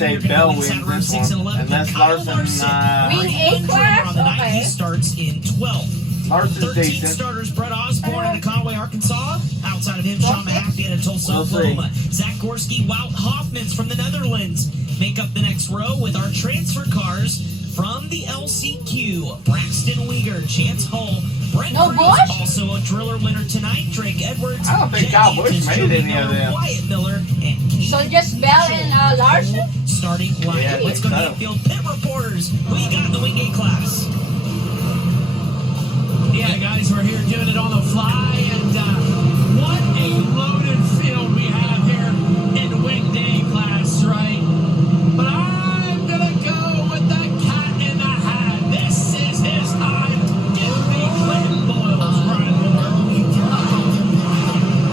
Say Bell wins this one, unless Larson. Win A class. Okay. He starts in 12th. Larson's 13 decent. starters, Brett Osborne out of Conway, Arkansas. Outside of him, Sean Mahaffey out of Tulsa, Oklahoma. Zach Gorski, Wout Hoffmans from the Netherlands make up the next row with our transfer cars from the LCQ. Braxton Weegar, Chance Hull, Brent Cruz, also a driller winner tonight. Drake Edwards, I don't think Kyle Busch made any of them. Wyatt Miller, and So just Bell and Larson? starting lineup. Yeah, Let's go to the infield pit reporters. We got the Wingate class. Yeah, guys, we're here doing it on the fly, and what a loaded field we have here in Wing Day class, right? But I'm gonna go with the cat in the hat. This is his time. Give me Clinton Boyles, Brian Moore.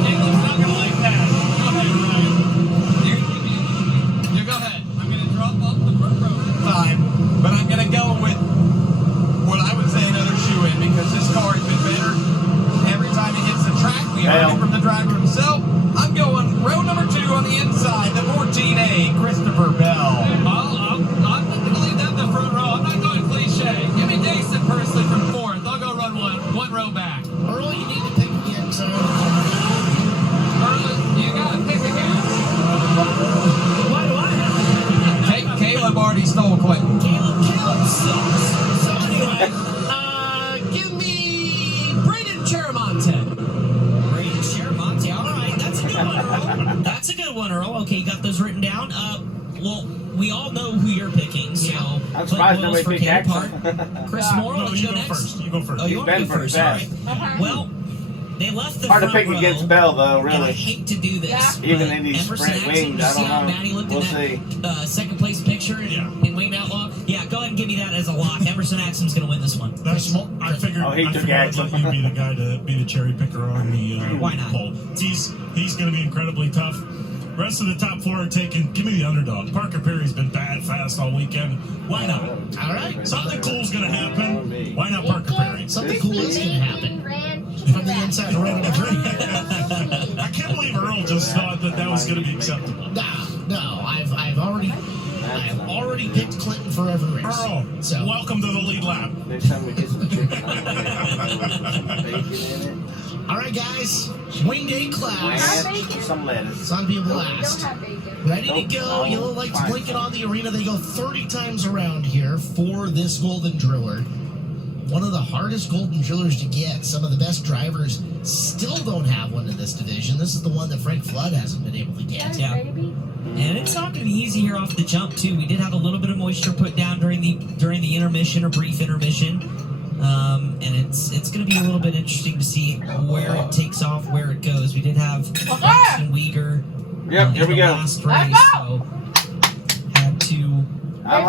England's not gonna like that. Go ahead, Ryan. You go ahead. I'm going to drop off the front row time, but I'm going to go with what I would say another shoe-in, because this car has been better every time it hits the track. We heard it from the driver himself. I'm going row number 2 on the inside, the 14A, Christopher Bell. I'm not going to leave that in the front row. I'm not going cliche. Give me Jason Persley from 4th. I'll go run one row back. Earl, you need to pick again, sir. Early, you got to pick again. Why do I have to? Caleb already stole Clinton. Caleb sucks. So anyway, give me Braden Cheramonte. Braden Cheramonte. All right, that's a good one, Earl. That's a good one, Earl. Okay, you got those written down. Well, we all know who you're picking, so I'm surprised nobody picked Jackson. Chris Moore, let's go next. First. You go first. Oh, you want to go first? All right. Well, they left the Hard to front pick row, against Bell, though, and I really. hate to do this. Yeah. Even but in these Emerson sprint Axel, wings, you I see don't how know. Maddie looked We'll in that second place picture in Winged Outlaw? Yeah, go ahead and give me that as a lock. Emerson Axsom's going to win this one. I figured. Oh, he I took figured I'd Axel. let you be the guy to be the cherry picker on the Why not? poll. He's going to be incredibly tough. Rest of the top 4 are taken. Give me the underdog. Parker Perry's been bad fast all weekend. Why not? All right. Something cool's going to happen. Why not Parker Perry? Something cool is going to happen. From the inside around the ring. I can't believe Earl just thought that was going to be acceptable. No, I've already picked Clinton for every race. Earl, So welcome to the lead lap. Next time we get some chicken, some bacon in it. all right, guys, Wing Day class. Ranch, some lettuce. It's on to be last. Ready to go. Yellow lights Fine. blinking on the arena. They go 30 times around here for this Golden Driller. One of the hardest Golden Drillers to get. Some of the best drivers still don't have one in this division. This is the one that Frank Flood hasn't been able to get. Yeah. And it's not going to be easy here off the jump, too. We did have a little bit of moisture put down during the intermission or brief intermission. And it's going to be a little bit interesting to see where it takes off, where it goes. We did have Braxton Weegar Yep, here in we the go. last race, so had to I'm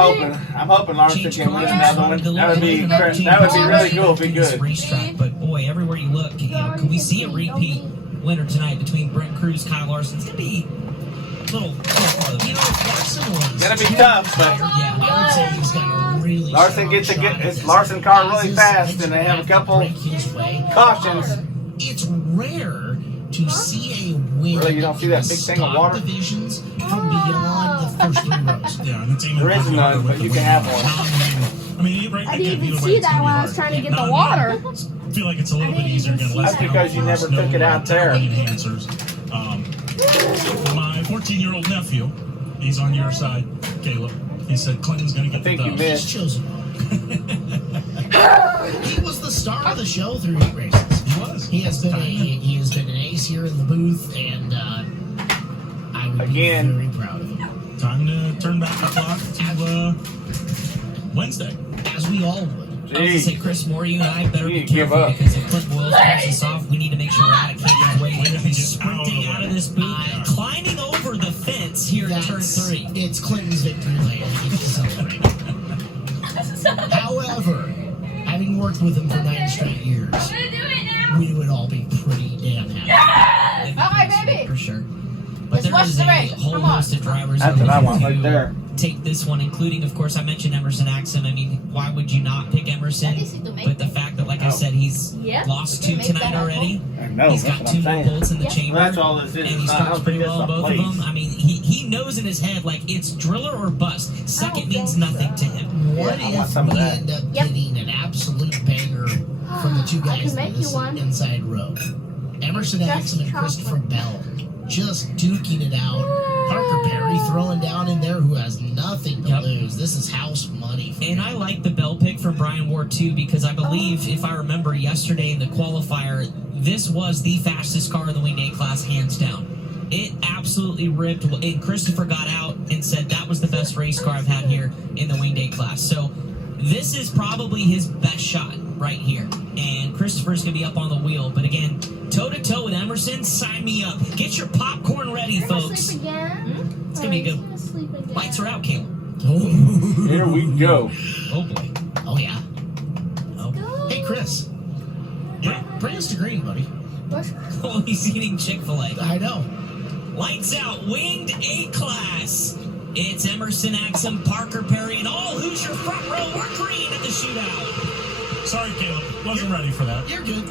hoping Larson change can win cars. another one. That would be really cool if he This could. racetrack, but boy, everywhere you look, can we see a repeat winner tonight between Brent Cruz, Kyle Larson? It's going to be a little close. You know, if Larson wins, Gonna be tough, but yeah, I would say he's got a really Larson gets his Larson car really fast, and they have a couple cautions. It's rare to see a win. Really, you don't see that big thing of stock water? Divisions from beyond the first 3 rows. Yeah, and it's even There is none, but you can have one. I mean, right, I didn't even see that when I was trying to get the water. I feel like it's a little bit easier to get less. That's because you never took it out there. Enhancers. My 14-year-old nephew, he's on your side, Caleb. He said Clinton's going to I get think the you dub. missed. He's chosen wrong. He was the star of the show through 8 races. He was. He has been an ace here in the booth, and I would be very proud of him. Time to turn back the clock to Wednesday. As we all would. I was going to say, Chris Moore, you and I better be You give careful up. because if Clint Boyles pulls us off, we need to make sure we're out of Katie's way. He's sprinting out of this booth, climbing over the fence here at turn 3. It's Clinton's victory lane. He gets to celebrate. However, having worked with him for 9 straight years, we would all be pretty damn happy. Okay, baby. For sure. But there watch is the a race. whole Come on. host of drivers That's that what I are want looking right to there. take this one, including, of course, I mentioned Emerson Axsom. I mean, why would you not pick Emerson? But the fact that, like I said, he's lost 2 tonight already. I know, He's that's got what 2 I'm more saying. bolts in the chamber. Well, that's all this is. And he It's not- I don't starts pretty think well in that's both a of them. place. I mean, he knows in his head, like, it's driller or bust. Second means nothing to him. What I want if some of we that. end up Yep. getting an absolute banger from the two I guys can in make this you one. inside row? Emerson Just Axum and chocolate. Christopher Bell just duking it out. Parker Perry throwing down in there, who has nothing to Yep. lose. This is house money. For And him. I like the Bell pick from Brian Ward, too, because I believe, if I remember yesterday in the qualifier, this was the fastest car in the Winged A class, hands down. It absolutely ripped, and Christopher got out and said that was the best race car I've had here in the Winged A class. So this is probably his best shot right here. And Christopher's going to be up on the wheel. But again, toe-to-toe with Emerson, sign me up. Get your popcorn ready, You're gonna folks. sleep again? It's going to be He's good. gonna sleep again. Lights are out, Caleb. Oh, Here we go. Oh, boy. oh yeah. Oh, Hey, Chris. Bring us to green, buddy. oh he's eating Chick-fil-A. I know. Lights out, Winged A class. It's Emerson Axum, Parker Perry, and all Hoosier front row. We're green at the shootout. Sorry, Caleb. Wasn't ready for that. You're good.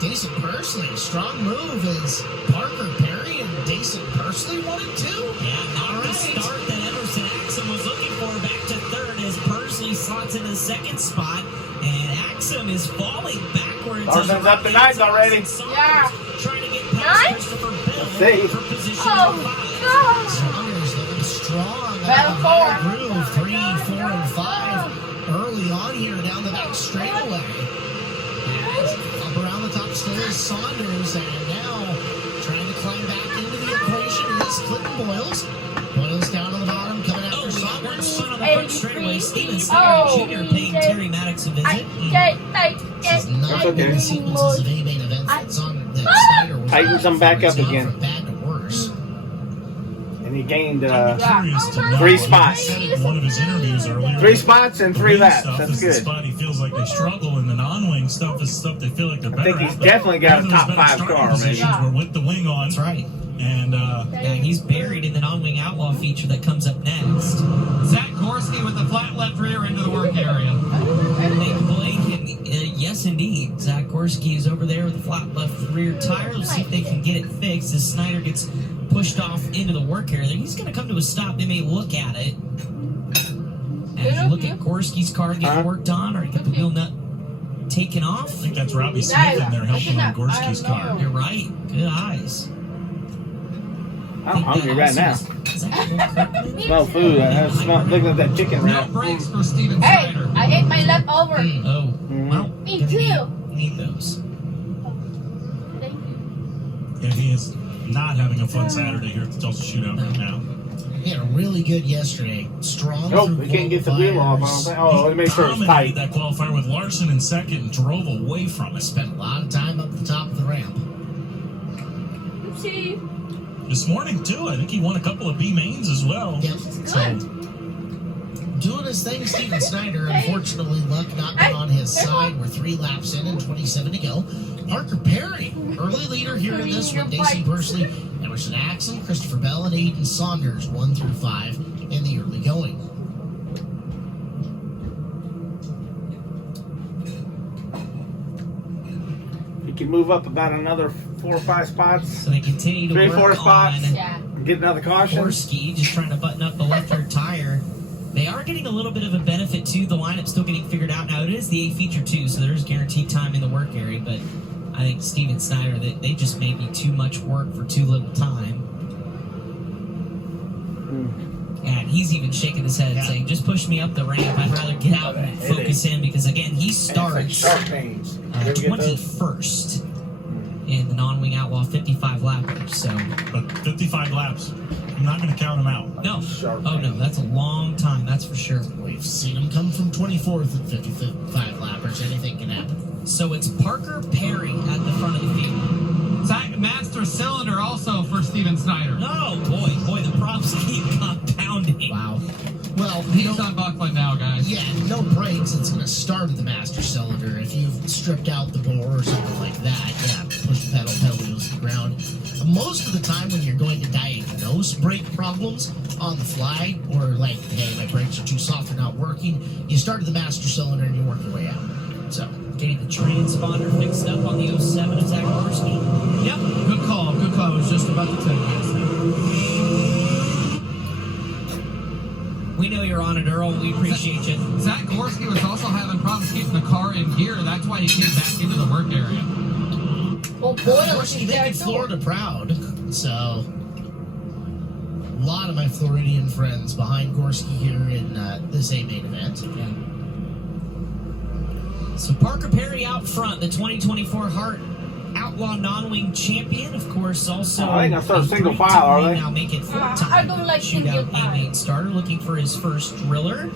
Dason Pursley, strong move is Parker Perry and Dason Pursley 1 and 2. Yeah, not All the right. start that Emerson Axum was looking for. Back to third as Pursley slots into the second spot. And Axum is falling backwards. Larson's up to ninth already. Yeah. Trying to get past Ninth? Christopher Bell see. for position Oh, number 5. God. Saunders looking strong. Battle on the four. high groove, 3, 4, and 5 early on here down the back straightaway. As up around the top still is Saunders, and now trying to climb back into the equation is Clinton Boyles. Boyles down on the bottom, coming Oh, after we got one Saunders. spot on the front straightaway. Steven Snyder Oh. Jr. paying Terry Maddox a visit. This is not That's okay. the sequences of A-main events that Snyder was Tighten some back up It's gone again. from bad to worse. And he gained I'm curious to know. 3 He spots. said it in one of his interviews earlier. 3 spots and The 3 wing laps. stuff That's is the good. spot he feels like they struggle, and the non-wing stuff is stuff they feel like they're I better think he's at. But definitely got a both of his top better 5 starting car, positions maybe. were with the wing on. That's right. And Yeah, he's buried in the non-wing outlaw feature that comes up next. Zach Gorski with the flat left rear into the work area. Nate Blake, and yes, indeed, Zach Gorski is over there with the flat left rear tire. Let's see if they can get it fixed as Snyder gets pushed off into the work area. He's going to come to a stop. They may look at it. As you look at Gorski's car getting worked on, or you get the wheel nut taken off. I think that's Robbie Smith in there helping on Gorski's car. You're right. Good eyes. I'm hungry right now. Is that Smell food. I smell looking at that chicken No right now. brakes for Steven Hey, Snyder. I ate my leftover. Oh, well, Me gonna too. Need those. And he is not having a fun Saturday here at the Tulsa Shootout right now. He had a really good yesterday. Strong. Nope, through we can't get the wheel off. I don't think. Oh, let me make sure it's Dominated tight. that qualifier with Larson in second and drove away from it. Spent a lot of time up the top of the ramp. Oopsie. This morning, too, I think he won a couple of B mains as well. Yep. Good. Doing his thing, Steven Snyder. Unfortunately, luck not been on his side. We're 3 laps in and 27 to go. Parker Perry, early leader here in this one. Dason Pursley, Emerson Axum, Christopher Bell, and Aiden Saunders, 1 through 5 in the early going. You can move up about another 4 or 5 spots. So they continue to 3, work 4 spots. on Yeah. Get another caution. Gorski, just trying to button up the left rear tire. They are getting a little bit of a benefit too. The lineup's still getting figured out now. It is the A feature too, so there's guaranteed time in the work area. But I think Steven Snyder, they just made me too much work for too little time. And he's even shaking his head, saying, "Just push me up the ramp. I'd rather get out and focus in because again, he starts Sharp pains. Did we get those? 21st in the non-wing outlaw 55 lappers. So But 55 laps, I'm not going to count him out. no, Sharp oh no, that's a long time. That's for sure. We've seen him come from 24th and 55 lappers. Anything can happen. So it's Parker Perry at the front of the field. Zach Master Cylinder also for Steven Snyder. Oh boy, the props keep compounding. Wow. Well, He's on Buckland now, guys. yeah, no brakes. It's going to start at the master cylinder. If you've stripped out the bore or something like that, yeah, push the pedal wheels to the ground. Most of the time when you're going to diagnose brake problems on the fly, or like, hey, my brakes are too soft, they're not working, you start at the master cylinder and you work your way out. So getting the transponder fixed up on the 07 of Zach Gorski. Yep, good call. Good call. I was just about to tell you guys that. We know you're on it, Earl. We appreciate you. Zach Gorski was also having problems keeping the car in gear. That's why he came back into the work area. Well, Boyle's Gorski there making too. Florida proud. So a lot of my Floridian friends behind Gorski here in this A main event. Yeah. So Parker Perry out front, the 2024 Hart Outlaw Non-Wing Champion, of course. Also, Oh, they gonna start a single 3-2 file, are they? Now make it I four-time don't like single shootout file. A-main starter, looking for his first driller.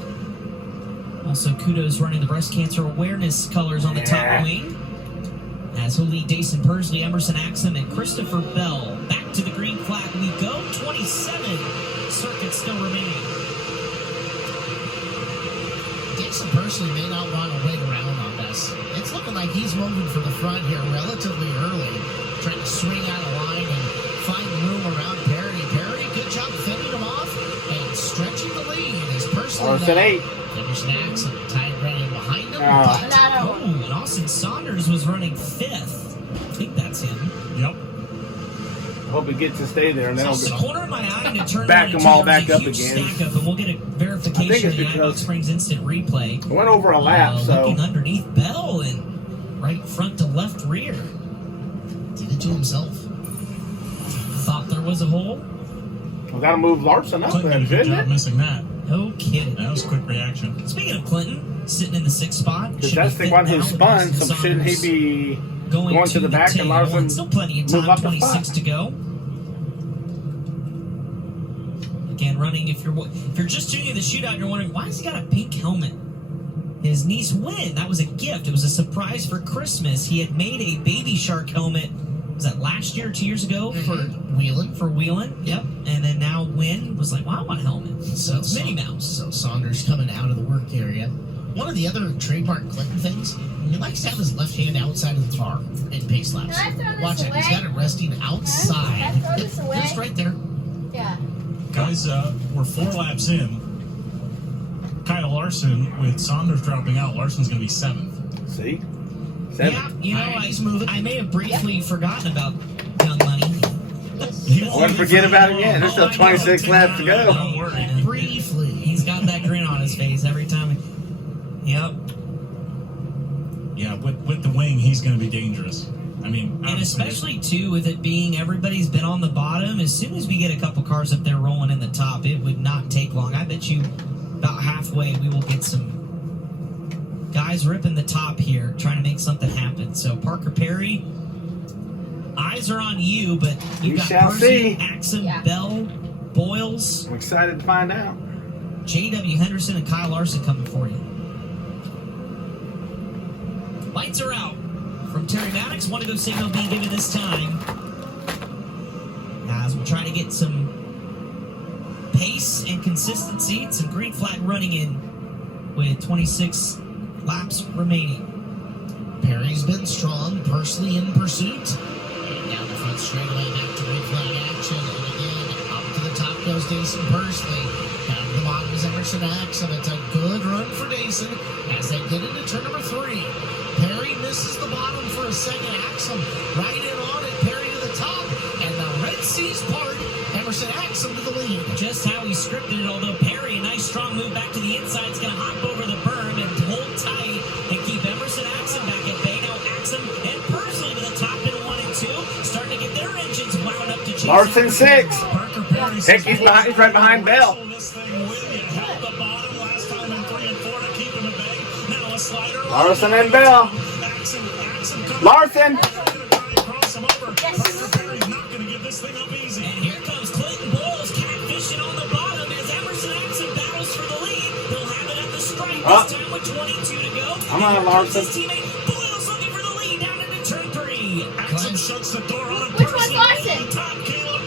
Also, kudos running the breast cancer awareness colors on the top wing. As he'll lead Dason Persley, Emerson Axum, and Christopher Bell. Back to the green flag we go. 27 circuits still remaining. Dixon personally may not want to wait around on this. It's looking like he's moving for the front here relatively early, trying to swing out of line and find room around Perry. Perry, good job fending him off and stretching the lead. Is personally Larson 8. Emerson Axum tied running behind him. Ah. but Oh, and Austin Saunders was running 5th. I think that's him. Yep. Hope he gets to stay there, and then It's he'll the corner of my eye to turn Back 22. them all There's back a up huge again. Stack up, and we'll get a I think verification it's of the because- iBox Springs Instant Replay. went over a lap, so Looking underneath Bell and right front to left rear. did it to himself. Thought there was a hole. we got to move Larson up Clinton then, did a good shouldn't job it? missing that. No kidding. That was quick reaction. Speaking of Clinton, sitting in the 6th spot. Because should that's be the one fifth who now with spun, Austin so shouldn't he Saunders be going to the back and tail. Larson Still plenty of move time, up the 26 spot? to go. Again, running, if you're just tuning in the shootout, you're wondering, why has he got a pink helmet? His niece Wynn, that was a gift. It was a surprise for Christmas. He had made a Baby Shark helmet, was that last year or 2 years ago? For Wheelan. For Wheelan, yep. And then now Wynn was like, well, I want a helmet. So it's Minnie Mouse. So Saunders coming out of the work area. One of the other trademark Clinton things, he likes to have his left hand outside of the car in pace laps. Can I throw this Watch it. He's away? got it resting outside. Can I throw this away? Just right there. Yeah. Guys, we're 4 laps in. Kyle Larson, with Saunders dropping out, Larson's going to be 7th. See? 7. Yeah, you know, He's moving. I may have briefly forgotten about Young Money. He I wouldn't forget about it yet. There's still 26 laps to go. Don't worry. Briefly. He's got that grin on his face every time. Yep. Yeah, with the wing, he's going to be dangerous. I mean, And obviously, especially, too, with it being everybody's been on the bottom, as soon as we get a couple cars up there rolling in the top, it would not take long. I bet you about halfway we will get some guys ripping the top here, trying to make something happen. So, Parker Perry, eyes are on you, but you've We got shall Percy, see. Axum, Yeah. Bell, Boyles, I'm excited to find out. J.W. Henderson, and Kyle Larson coming for you. Lights are out from Terry Maddox. Want to go signal being given this time. As we'll try to get some pace and consistency. Some green flag running in with 26 laps remaining. Perry's been strong. Persley in pursuit. Down the front straightaway, back to green flag action. And again, up to the top goes Dason Persley. Down to the bottom is Emerson Axum. It's a good run for Dason as they get into turn number 3. Perry misses the bottom for a second. Axum right in on it. Perry to the top. And the Red Seas part. Emerson Axum to the lead. Just how he scripted it, although Perry, a nice strong move back to the inside, is going to hop over the berm and hold tight and keep Emerson Axum back at bay. Now Axum and Persley to the top in 1 and 2, starting to get their engines wound up to chase. Larson 6. Parker Perry Heck, he's right behind Bell. This thing with you. Held the bottom last time in 3 and 4 to keep him at bay. Now a slider. Larson and Bell. Axum Larson. cross him over. Parker Perry's not going to give this thing up easy. And here comes Clinton Boyles catfishing on the bottom as Emerson Axum battles for the lead. He'll have it at the stripe Up. this time with 22 to go. I'm on Here Larson. comes his teammate Boyles looking for the lead down into turn 3. Axum shuts the door on him. Which one's Persley Larson? over the top, Caleb.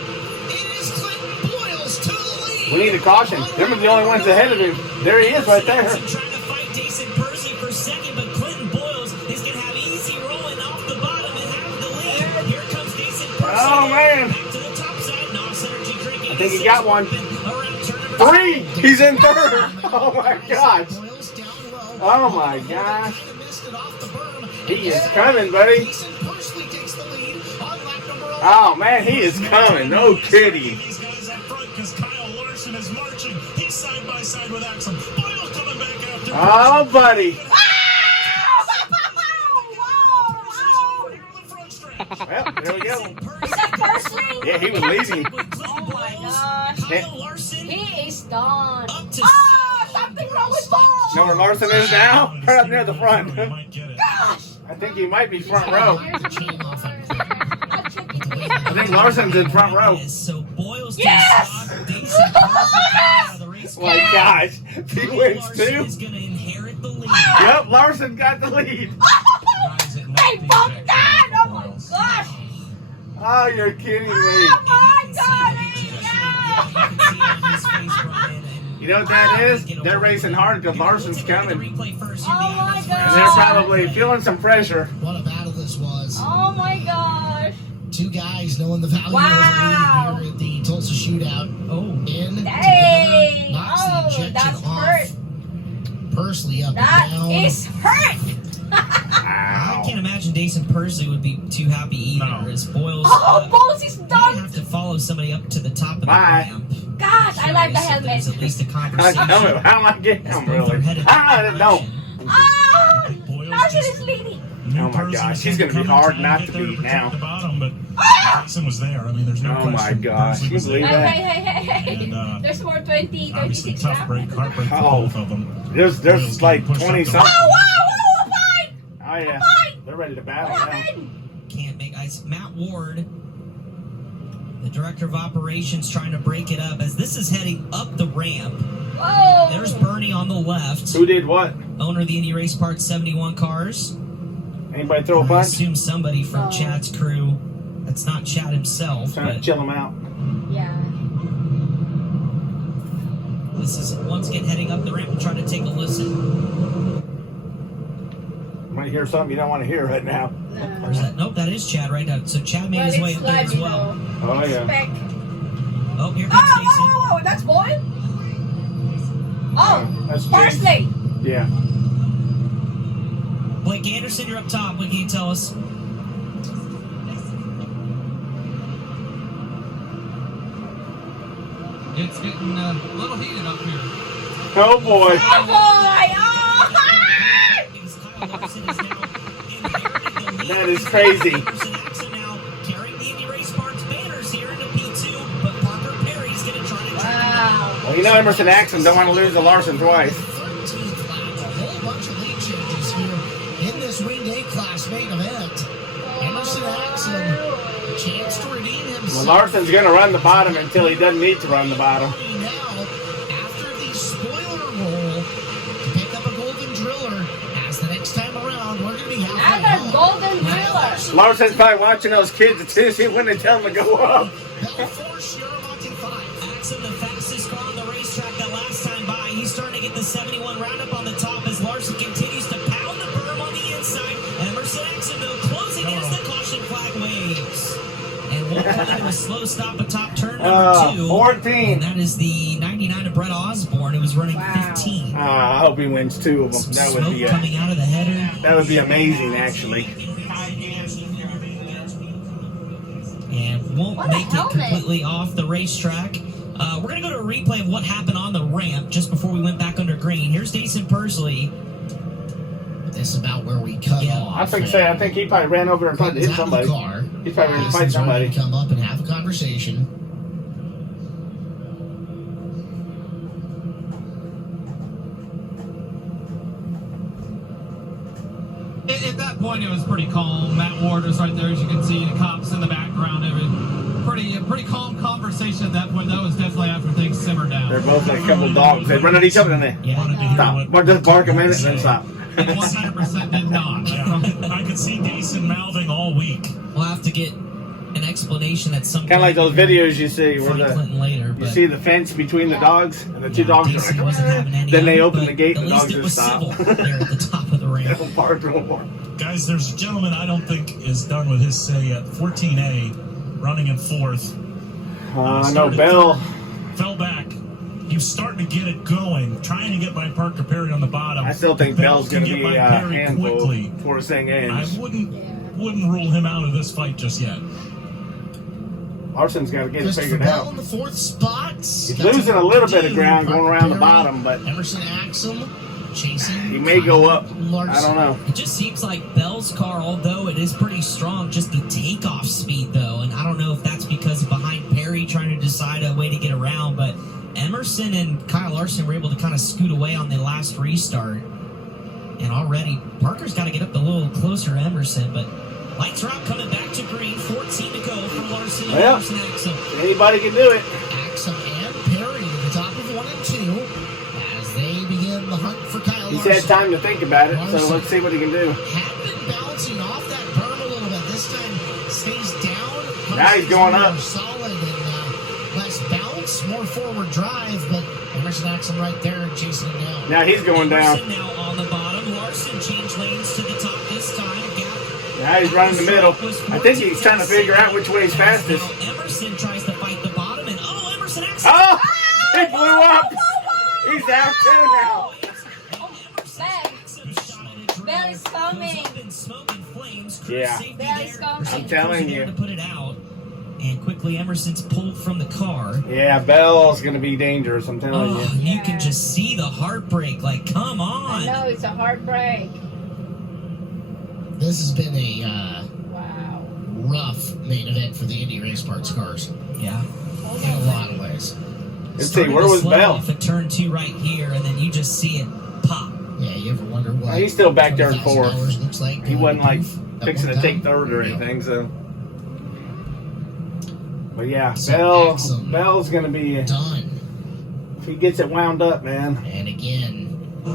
It is Clinton Boyles to the lead. We need a caution. Them are the only ones ahead of him. There he is right there. Axum trying to fight Dason Persley for second, but Clinton Boyles is going to have easy rolling off the bottom and have the lead. Here comes Dason Persley. Oh, man. Back to the top side. Nos Energy drinking. I think he got one. Around turn number 3. He's in 3rd. Oh, my gosh. Boyles down low. Oh, my gosh. Missed blasted off the berm. He is coming, buddy. Jason Persley takes the lead on lap number 11. Oh, man, he is coming. No kidding. These guys up front because Kyle Larson is marching. He's side by side with Axel. Boyle coming back after. Oh, buddy. Well, there we go. Is that Persley? Yeah, he was leading. Oh my gosh. Kyle Larson He is done. up to Oh, something wrong with Paul. Know where Larson is now? Right up near the front. He might get it. Gosh. I think he might be front row. The chain off on quick. I'm checking I think Larson's in front row. So Boyle's Yes! to Dixon out of the race. My gosh. He wins Larson too. is going to inherit the lead. Yep, Larson got the lead. Guys, it might Hey, be bump Vic. that! Oh my gosh! Oh, you're kidding me. Oh my god! You know what that is? They're racing hard because Larson's coming. And Oh my they're gosh! probably feeling some pressure. What a battle this was. Oh my gosh! Two guys knowing the value Wow. of the lead here at the Tulsa shootout. Oh, In together, Dang! knocks the Oh, ejection that's off. hurt. Persley up That and down. is hurt! I Wow. can't imagine Jason Persley would be too happy either. No. As Boyle's Oh, Bones is you done! have to follow somebody up to the top of the Bye. ramp. Gosh, I like the So there's helmet. at least a I conversation. know it. How am I getting As him, both are really? headed I that don't know. direction. Ah! Boyle's Larson just- is leading. New Oh my person gosh, is he's gonna be come hard and not get to there beat protect now. The bottom, but Jason was there. I mean, there's no Oh question. my gosh, Persley was can you believe there. that? Hey. And, There's more 20, Obviously, 26 tough now. break, heartbreak for Oh. both of them. There's Boyle's like getting pushed 20 up the- something. Wow, fine! Oh, yeah. Fine! They're ready to battle What now. happened? Can't make ice. Matt Ward, the director of operations, trying to break it up as this is heading up the ramp. Whoa! There's Bernie on the left, Who did what? owner of the Indy Race Parts 71 cars. Anybody throw a I punch? assume somebody from Oh. Chad's crew. That's not Chad himself, Trying to but chill him out. Yeah. this is once again heading up the ramp. We'll try to take a listen. You might hear something you don't want to hear right now. Where's that? Nope, that is Chad right now. So Chad made his way up there as well. Oh, yeah. Spec. Oh, here comes Jason. Oh, that's Boyd? Oh, That's Jason. Parsley. Yeah. Blake Anderson, you're up top. What can you tell us? It's getting a little heated up here. Oh, boy. Oh, boy. Oh. Because Kyle Larson is now inherited the lead. That is crazy. Emerson Axon now carrying the Indy Race Parts banners here into P2, but Parker Perry's going to try to Wow. Well, you know Emerson Axon don't want to lose to Larson twice. 13th lap, a whole bunch of lead changes here in this Winged A class main event. Emerson Axon, a chance to redeem himself. Well, Larson's going to run the bottom until he doesn't need to run the bottom. Now, after the spoiler roll, to pick up a golden driller, as the next time around, we're going to be halfway Another home. golden driller. Larson's probably watching those kids to see when they tell him to go up. Bell Force, Shiramonte 5. Axon, the fastest car on the racetrack that last time by. He's starting to get the 71 roundup on the top as Larson continues to pound the berm on the inside. Emerson Axon, though, closing in as the caution flag waves. And we'll come into a slow stop at top turn number 2. 14. And that is the 99 of Brett Osborne, who was running Wow. 15. I hope he wins 2 of them. Some That smoke would be coming out of the header. that would be amazing, actually. And won't What a make it helmet. completely off the racetrack. We're going to go to a replay of what happened on the ramp just before we went back under green. Here's Jason Persley. This is about where we cut Yeah, off. I think he probably ran over and tried to hit somebody. Car. He's probably going to fight Jason's ready somebody. to come up and have a conversation. At that point, it was pretty calm. Matt Ward was right there, as you can see. The cops in the background. It was pretty calm conversation at that point. That was definitely after things simmered down. They're both like a couple of dogs. They run at each other, don't they? Yeah. Wanted to hear Stop. what- Just bark a minute and then stop. And 100% did not. Yeah, I could see Jason mouthing all week. We'll have to get an explanation at some Kind of like those videos you see where Frank Clinton later. you But see the fence between the dogs and the two dogs Jason are wasn't like, having any then of they it, open but the gate at and the least dogs it was just stop. civil there at the top of the They ramp. don't bark no more. Guys, there's a gentleman I don't think is done with his say at 14A, running in 4th. I know Bell. Fell back. he was starting to get it going, trying to get by Parker Perry on the bottom. I still think Bell's going to be a handful quickly. before this thing I ends. wouldn't rule him out of this fight just yet. Larson's got to get it Christopher figured Bell out. in the 4th spot. He's losing a little bit of ground going around the bottom, but Emerson Axum chasing. he may go up. Larson. I don't know. It just seems like Bell's car, although it is pretty strong, just the takeoff speed though, and I don't know if that's because behind Perry trying to decide a way to get around, but Emerson and Kyle Larson were able to kind of scoot away on the last restart. And already, Parker's got to get up a little closer to Emerson, but lights are out, coming back to green. 14 to go for Larson and Well, Emerson Axum. anybody can do it. Axum and Perry to the top of 1 and 2 as they begin the hunt for Kyle He's Larson. had time to think about it, so let's see what he can do. Had been bouncing off that berm a little bit. This time stays down. Now he's going up. More solid and less bounce, more forward drive, but Emerson Axum right there chasing him down. Now he's going down. Emerson now on the bottom. Larson changed lanes to the top this time. Now he's running the middle. I think he's trying to figure out which way is fastest. Now Emerson tries to fight the bottom, and Emerson Axum. Oh! He blew up! He's out too now. Bell is coming. Yeah. Bell is coming. I'm telling you. To put it out, and quickly Emerson's pulled from the car. Yeah, Bell's going to be dangerous, I'm telling Oh, you. you can just see the heartbreak. Like, come on. I know, it's a heartbreak. This has been a Wow. rough main event for the Indy Race Parts cars Yeah. in a lot of ways. Let's see, Started where to was slow Bell? off at turn 2 right here, and then you just see it pop. Yeah, you ever wonder what? He's still back there in fourth. $20,000 looks like. He wasn't like at fixing one to take time. third or Yeah. anything, so. But yeah, So Axum Bell's going to be, done. if he gets it wound up, man. And again, a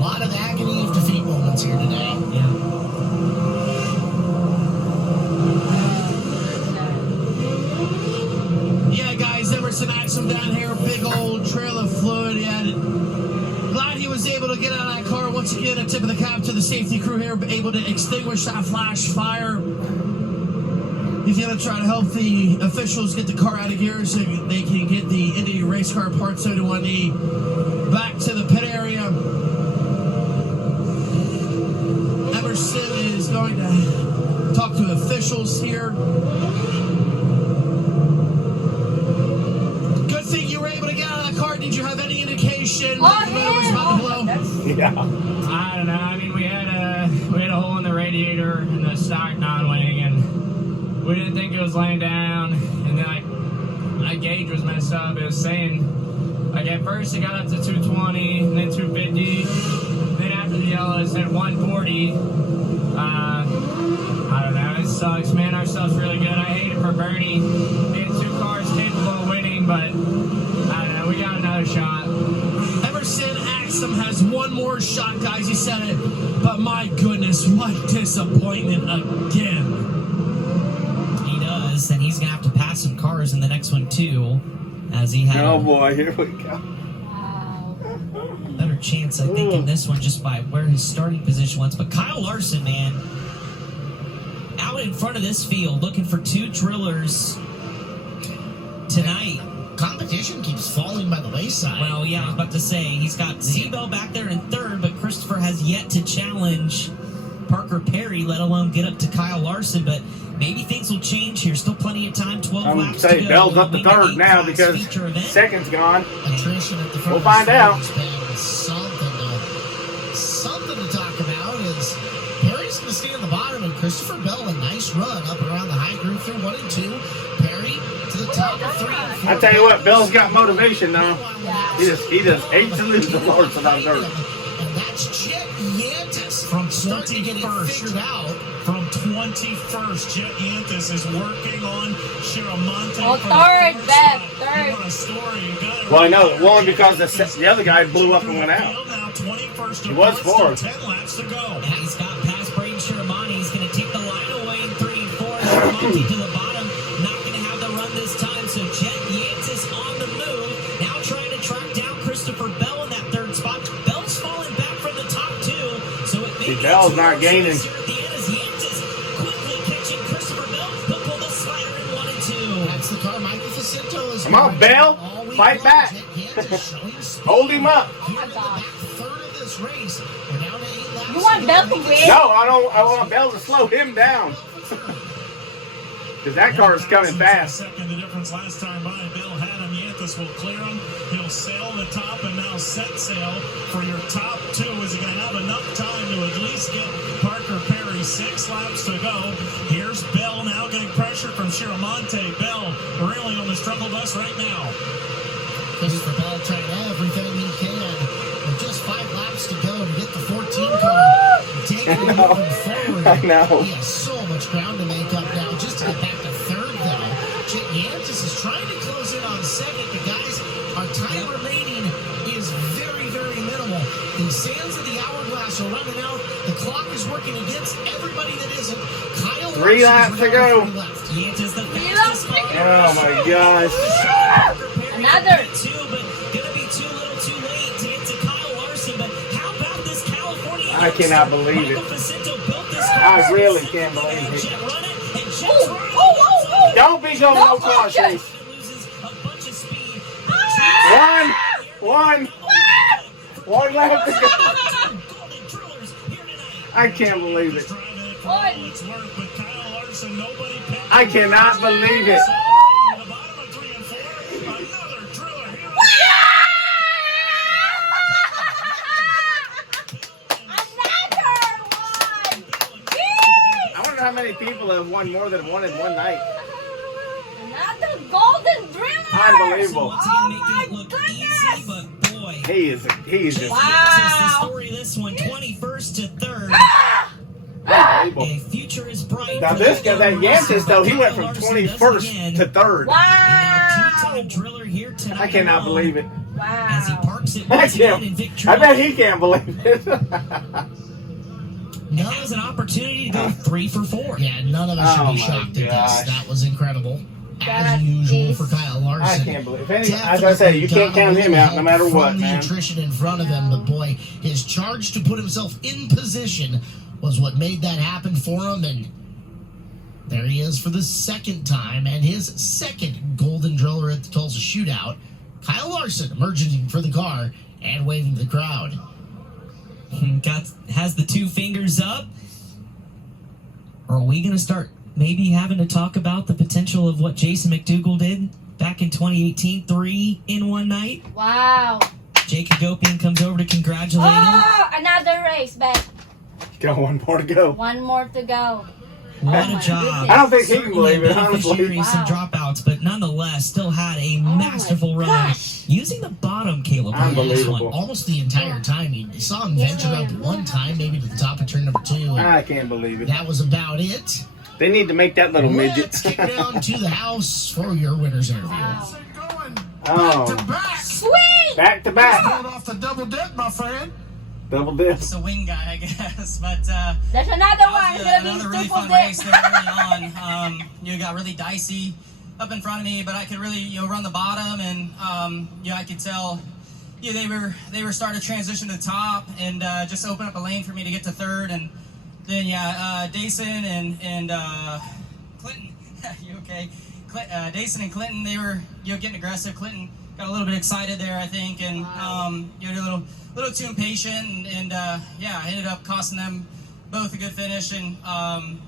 lot of agony of defeat moments here today. Yeah. Yeah, guys, Emerson Axum down here, big old trail of fluid. Glad he was able to get out of that car once again. A tip of the cap to the safety crew here, able to extinguish that flash fire. He's going to try to help the officials get the car out of gear so they can get the Indy race car part 71E back to the pit area. Emerson is going to talk to officials here. Good thing you were able to get out of that car. Did you have any indication that the motor was about to blow? Yeah. I don't know. I mean, we had a hole in the radiator in the stock non-wing, and we didn't think it was laying down. And then my gauge was messed up. It was saying, like, at first it got up to 220, and then 250. Then after the yellow, it said 140. I don't know. It sucks, man. Our stuff's really good. I hate it for Bernie. He had 2 cars capable of winning, but I don't know. We got another shot. Emerson Axum has one more shot, guys. He said it. But my goodness, what disappointment again. He does, and he's going to have to pass some cars in the next one, too, as he had Oh a boy, here we go. Wow. better chance, I think, in this one just by where his starting position was. But Kyle Larson, man, out in front of this field, looking for 2 drillers tonight. Competition keeps falling by the wayside. Well, yeah, I was about to say, he's got Seabell back there in third, but Christopher has yet to challenge Parker Perry, let alone get up to Kyle Larson. But maybe things will change here. Still plenty of time, 12 I'm laps say to go. Bell's up to Wing and third eight now class because feature event. second's gone. Attrition at the front We'll of the find out. has been something to talk about. Is Perry's going to stay on the bottom, and Christopher Bell, a nice run up around the high group through 1 and 2. Perry to the top of 3 and 4. I tell you what, Bell's got motivation now. He just hates to lose the Larson on dirt. And that's Jet Yantis From starting to get it 21st. figured out. From 21st, Jet Yantis is working on Shiramonte. Oh, for the third, first Beth, time. third. You want a story, you got it Well, I right know. there. Well, only because the other guy blew up and went out. Now 21st to He was still fourth. 10 laps to go. Yeah, he's got past Braden Shiramani. He's going to take the line away in 3 and 4. Shiramani to the bottom. Not going to have the run this time. So Jet Yantis on the move. Now trying to track down Christopher Bell in that 3rd spot. Bell's falling back from the top 2. So it may See, be Bell's 2 not more gaining. seconds here at the end as Yantis quickly catching Christopher Bell. He'll pull the slider in 1 and 2. That's the car Michael Facento is Come on, Bell. all week Fight long. back. Jet Yantis showing speed. Hold him up. Oh my God. Third of this race. We're down to 8 laps. You want Bell to win? No, I don't. I want Bell to slow him down. Because that car is coming fast. Second the difference last time by. Bill had him. Yantis will clear him. He'll sail the top and now set sail for your top two. Is he going to have enough time to at least get Parker Perry 6 laps to go? Here's Bell now getting pressure from Shiramonte. Bell really on the struggle bus right now. Christopher Bell trying everything he can. With just 5 laps to go to get the 14 car. Taking it moving forward. I know. He has so much ground to make up now just to get back to third, though. Yantis is trying to close in on second, but guys, our time remaining is very, very minimal. The sands of the hourglass are running out. The clock is working against everybody that isn't. Kyle 3 laps to go. Yantis the 3 laps to go. Oh my gosh. Another. But gonna be too little too late to get to Kyle Larson. But how about this California? I cannot believe it. I really can't believe it. Don't be going no car chase. One lap to go. I can't believe it. I cannot believe it. I wonder how many people have won more than one in one night. Another golden driller. Unbelievable. Oh my goodness. But boy, He is just Wow. the story of this one, 21st to 3rd. unbelievable. A future is bright. Now this guy, that Yantis though, he went from 21st to 3rd. Wow. Two-time driller here tonight. I cannot believe it. As he Wow. parks it I once again in can't. victory. I bet he can't believe it. Now has an opportunity to go 3 for 4. Yeah, none of us should Oh be my shocked at gosh. this. That was incredible. That As usual is- for Kyle Larson. I can't believe it. As I say, you can't count him out no matter what, from the man. attrition in front of him, but boy, his charge to put himself in position was what made that happen for him, and there he is for the second time, and his second Golden Driller at the Tulsa Shootout. Kyle Larson emerging for the car and waving to the crowd. Has the 2 fingers up. Are we going to start maybe having to talk about the potential of what Jason McDougal did back in 2018, 3 in one night? Wow. Jake Hagopian comes over to congratulate him. Oh, another race, babe. Got one more to go. One more to go. What Oh a my job. goodness. I don't think he can Certainly believe it, a beneficiary honestly. of some Wow. dropouts, but nonetheless still had a my masterful run. gosh. Using the bottom, Caleb, on this Unbelievable. one. Almost the entire time. You saw him venture up one time, maybe to the top of turn number 2. And I can't believe it. that was about it. They need to make that little midget. Let's kick it down to the house for your winner's interview. Wow. Going Oh. back to back. Sweet. Back to back. Pulled off the double dip, my friend. Double dip. It's a wing guy, I guess. But There's another one. It's gonna be another really triple fun dip. race there early on. You got really dicey up in front of me, but I could really run the bottom, and I could tell they were starting to transition to the top and just open up a lane for me to get to third, and then Dayson and Clinton. You okay? Dayson and Clinton, they were getting aggressive. Clinton got a little bit excited there, I think, and a little too impatient, and I ended up costing them both a good finish, and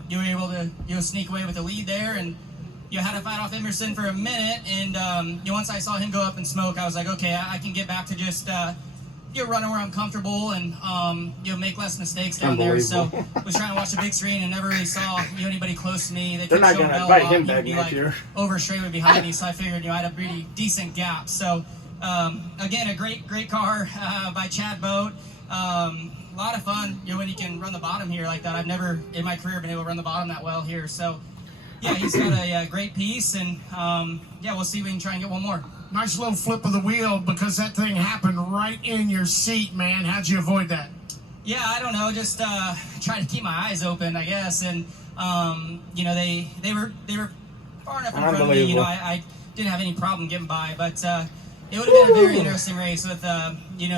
you were able to sneak away with the lead there, and you had to fight off Emerson for a minute, and once I saw him go up in smoke, I was like, okay, I can get back to just running where I'm comfortable and make less mistakes down there. So was trying to watch the big screen and never really saw anybody close to me. They They're not going gonna to invite him back next year. over straightaway behind me, so I figured I had a pretty decent gap. So again, a great car by Chad Boat. A lot of fun, when you can run the bottom here like that. I've never in my career been able to run the bottom that well here. So yeah, he's got a great piece, and we'll see if we can try and get one more. Nice little flip of the wheel because that thing happened right in your seat, man. How'd you avoid that? Yeah, I don't know. Just trying to keep my eyes open, I guess. And they were far enough in front of me. I didn't have any problem getting by, but it would have been a very interesting race with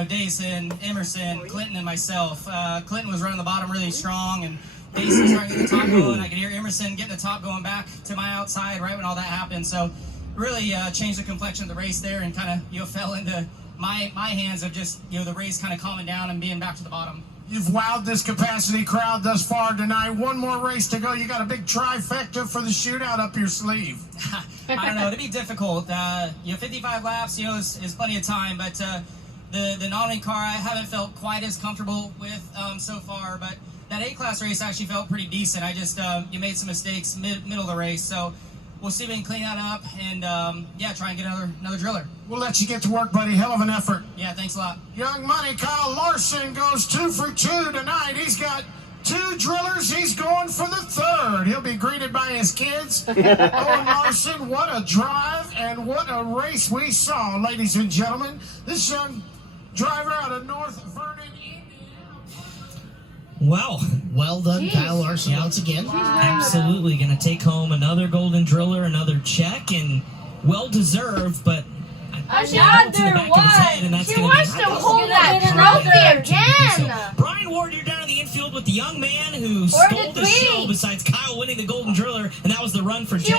Dayson, Emerson, Clinton, and myself. Clinton was running the bottom really strong, and Dayson was trying to get the top going. I could hear Emerson getting the top going back to my outside right when all that happened. So really changed the complexion of the race there, and kind of fell into my hands of just the race kind of calming down and being back to the bottom. You've wowed this capacity crowd thus far tonight. One more race to go. You got a big trifecta for the shootout up your sleeve. I don't know. It'd be difficult. 55 laps, is plenty of time. But the non-wing car, I haven't felt quite as comfortable with so far. But that A-class race actually felt pretty decent. I just you made some mistakes middle of the race, so we'll see if we can clean that up and try and get another driller. We'll let you get to work, buddy. Hell of an effort. Yeah, thanks a lot. Young Money Kyle Larson goes 2 for 2 tonight. He's got 2 drillers. He's going for the 3rd. He'll be greeted by his kids. Owen Larson, what a drive and what a race we saw, ladies and gentlemen. This young driver out of North Vernon, Indiana. Well done, Kyle Larson, once again. Absolutely going to take home another golden driller, another check, and well-deserved, but Another one. She wants to hold that trophy again. Brian Ward, you're down in the infield with the young man who stole the show besides Kyle winning the golden driller, and that was the run for Jay.